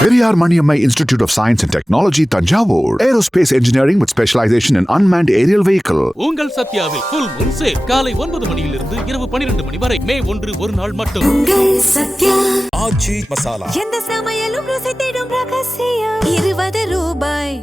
Periyar Maniammai Institute of Science and Technology, Tanjavur. Aerospace engineering with specialization in unmanned aerial vehicle. உங்கள் சத்யாவில் full moon sale. காலை 9 மணியிலிருந்து இரவு 12 மணி வரை. மே 1 ஒரு நாள் மட்டும். உங்கள் சத்யா. ஆச்சி மசாலா. எந்த சமையலும் ருசி தேடும் ரகசியம். 20 ரூபாய்.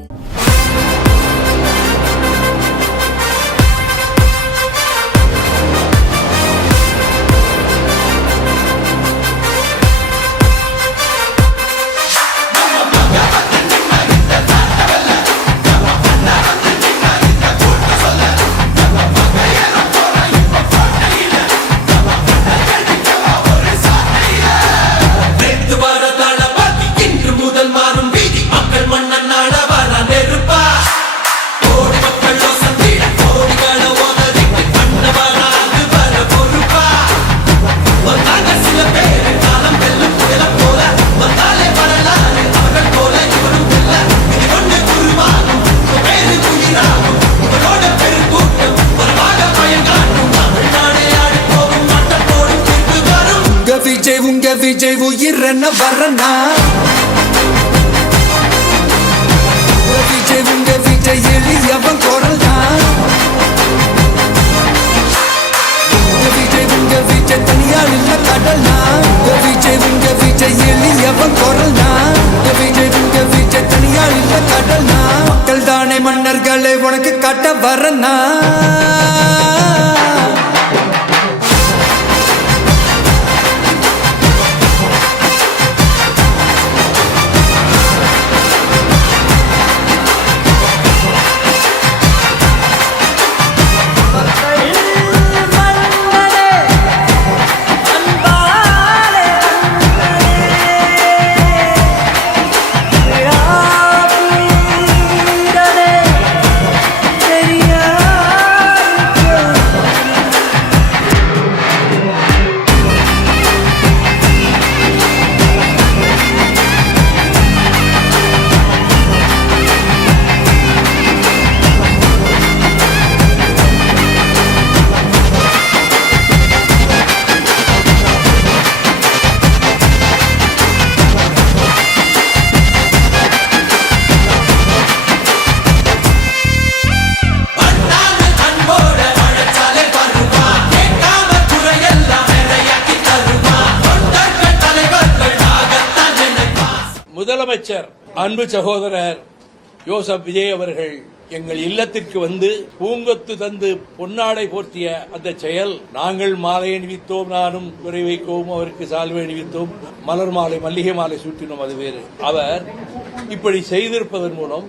உங்க விஜய் உயிரன வரனா உங்க விஜய் எளியவன் குரல் தான் உங்க விஜய் தனியால் இல்ல கடல் தான் உங்க விஜய் எளியவன் குரல் தான் உங்க விஜய் தனியால் இல்ல கடல் தான் மக்கள் தானே மன்னர்களை உனக்கு காட்ட வரனா முதலமைச்சர் அன்பு சகோதரர் யோசப் விஜய் அவர்கள் எங்கள் இல்லத்திற்கு வந்து பூங்கொத்து தந்து பொன்னாடை போர்த்திய அந்த செயல் நாங்கள் மாலை அணிவித்தோம், நானும் துறை வைக்கவும் அவருக்கு சால்வை அணிவித்தோம், மலர் மாலை மல்லிகை மாலை சூட்டினோம், அது வேறு. அவர் இப்படி செய்திருப்பதன் மூலம்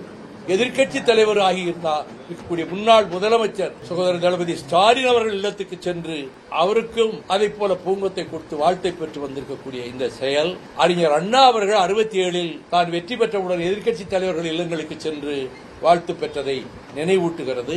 எதிர்க்கட்சி தலைவர் ஆகியிருந்தார் இருக்கக்கூடிய முன்னாள் முதலமைச்சர் சகோதரர் தளபதி ஸ்டாலின் அவர்கள் இல்லத்துக்கு சென்று அவருக்கும் அதை போல பூங்கொத்தை கொடுத்து வாழ்த்தை பெற்று வந்திருக்கக்கூடிய இந்த செயல் அறிஞர் அண்ணா அவர்கள் 67 தான் வெற்றி பெற்றவுடன் எதிர்க்கட்சி தலைவர்கள் இல்லங்களுக்கு சென்று வாழ்த்து பெற்றதை நினைவூட்டுகிறது.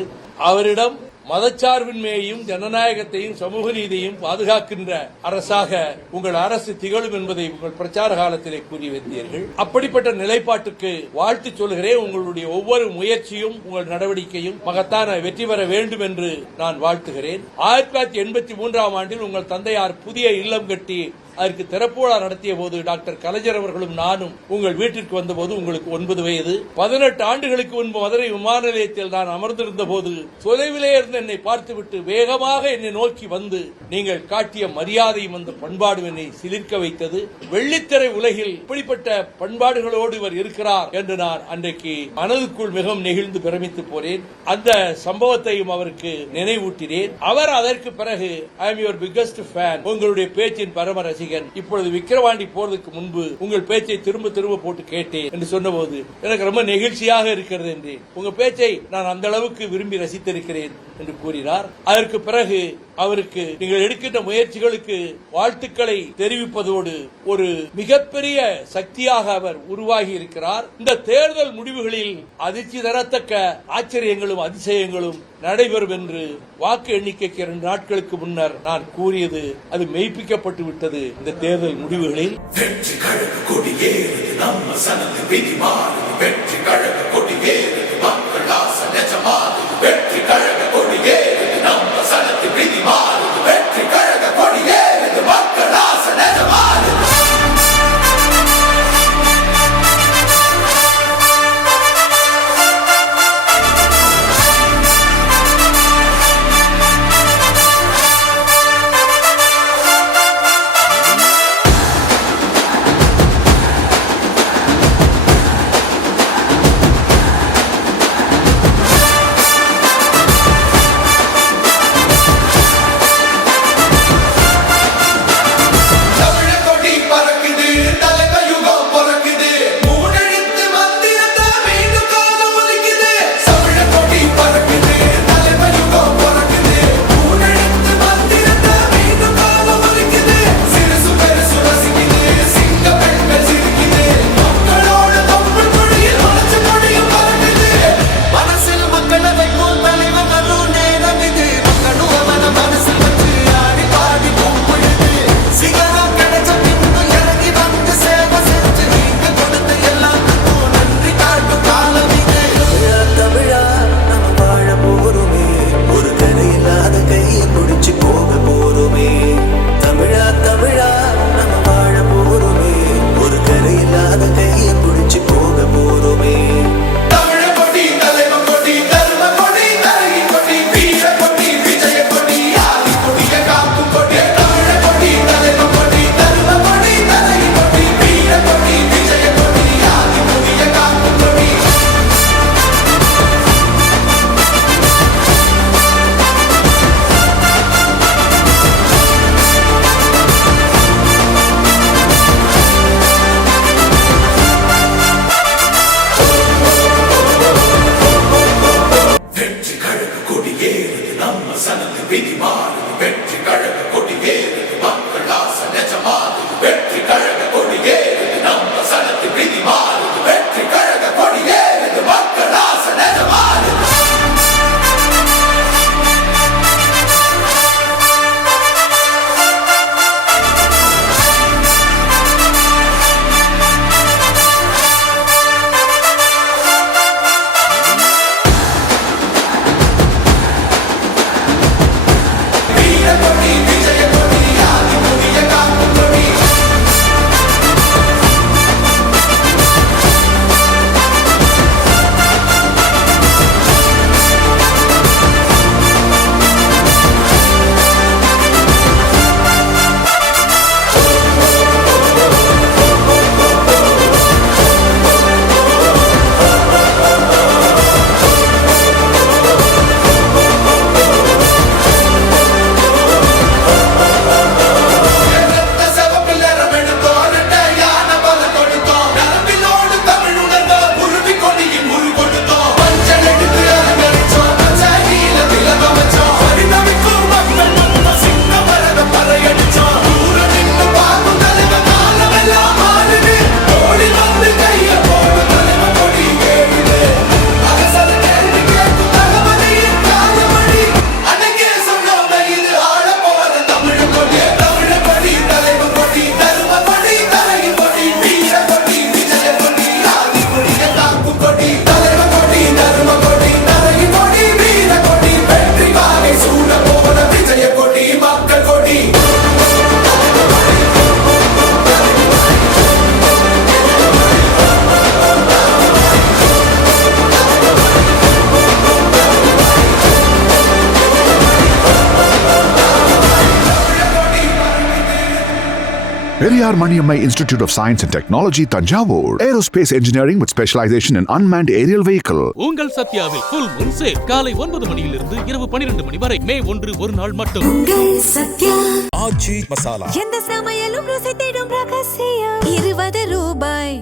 அவரிடம் மதச்சார்பின்மையையும் ஜனநாயகத்தையும் சமூக நீதியையும் பாதுகாக்கின்ற அரசாக உங்கள் அரசு திகழும் என்பதை உங்கள் பிரச்சார காலத்திலே கூறி வந்தீர்கள். அப்படிப்பட்ட நிலைப்பாட்டுக்கு வாழ்த்து சொல்கிறேன். உங்களுடைய ஒவ்வொரு முயற்சியும் உங்கள் நடவடிக்கையும் மகத்தான வெற்றி பெற வேண்டும் என்று நான் வாழ்த்துகிறேன். 1983ஆம் ஆண்டில் உங்கள் தந்தையார் புதிய இல்லம் கட்டி அதற்கு திறப்புவிழா நடத்திய போது டாக்டர் கலைஞர் அவர்களும் நானும் உங்கள் வீட்டிற்கு வந்தபோது உங்களுக்கு 9 வயது. 18 ஆண்டுகளுக்கு முன்பு மதுரை விமான நிலையத்தில் நான் அமர்ந்திருந்த போது தொலைவிலே இருந்து என்னை பார்த்துவிட்டு வேகமாக என்னை நோக்கி வந்து நீங்கள் காட்டிய மரியாதையும் அந்த பண்பாடும் என்னை சிலிர்க்க வைத்தது. வெள்ளித்திரை உலகில் இப்படிப்பட்ட பண்பாடுகளோடு இவர் இருக்கிறார் என்று நான் அன்றைக்கு மனதுக்குள் மிகவும் நெகிழ்ந்து பிரமித்து போனேன். அந்த சம்பவத்தையும் அவருக்கு நினைவூட்டினேன். அவர் அதற்கு பிறகு I am your biggest fan, உங்களுடைய பேச்சின் பரம ரசிகன், இப்பொழுது விக்கிரவாண்டி போறதுக்கு முன்பு உங்கள் பேச்சை திரும்ப திரும்ப போட்டு கேட்டேன் என்று சொன்னபோது எனக்கு ரொம்ப நெகிழ்ச்சியாக இருக்கிறது என்று, உங்க பேச்சை நான் அந்த அளவுக்கு விரும்பி ரசித்திருக்கிறேன் என்று கூறினார். அதற்கு பிறகு அவருக்கு நீங்கள் எடுக்கின்ற முயற்சிகளுக்கு வாழ்த்துக்களை தெரிவிப்பதோடு ஒரு மிகப்பெரிய சக்தியாக அவர் உருவாகி இருக்கிறார். இந்த தேர்தல் முடிவுகளில் அதிர்ச்சி தரத்தக்க ஆச்சரியங்களும் அதிசயங்களும் நடைபெறும் என்று வாக்கு எண்ணிக்கைக்கு 2 நாட்களுக்கு முன்னர் நான் கூறியது அது மெய்ப்பிக்கப்பட்டு விட்டது. இந்த தேர்தல் முடிவுகளில் வெற்றி கழக கொடியேறுது, நம்ம சனது விதி மாறுது, வெற்றி கழக கொடியேறுது, மக்கள் ஆசை நிஜமாகுது, வெற்றி கழக கொடியேறுது, நம்ம சனது விதி மாறுது, வெற்றி கழக கொடியேறுது, மக்கள் ஆசை நிஜமாகுது. வெற்றி கழக கொடியேறுது மக்கள் ஆசை நிஜமாகுது வெற்றி கழக கொடியேறுது நம்ம சனத்தின் விதி மாறுது வெற்றி கழக கொடியேறுது மக்கள் ஆசை நிஜமாகுது Periyar Maniammai Institute of Science and Technology, Tanjavur. Aerospace engineering with specialization in unmanned aerial vehicle. உங்கள் சத்யாவில் ஃபுல் மூன் சேல் காலை 9 மணியிலிருந்து இரவு 12 மணி வரை மே 1 ஒரு நாள் மட்டும். உங்கள் சத்யா ஆச்சி மசாலா எந்த சமையலும் ருசி தேடும் ரகசியம் 20 ரூபாய்.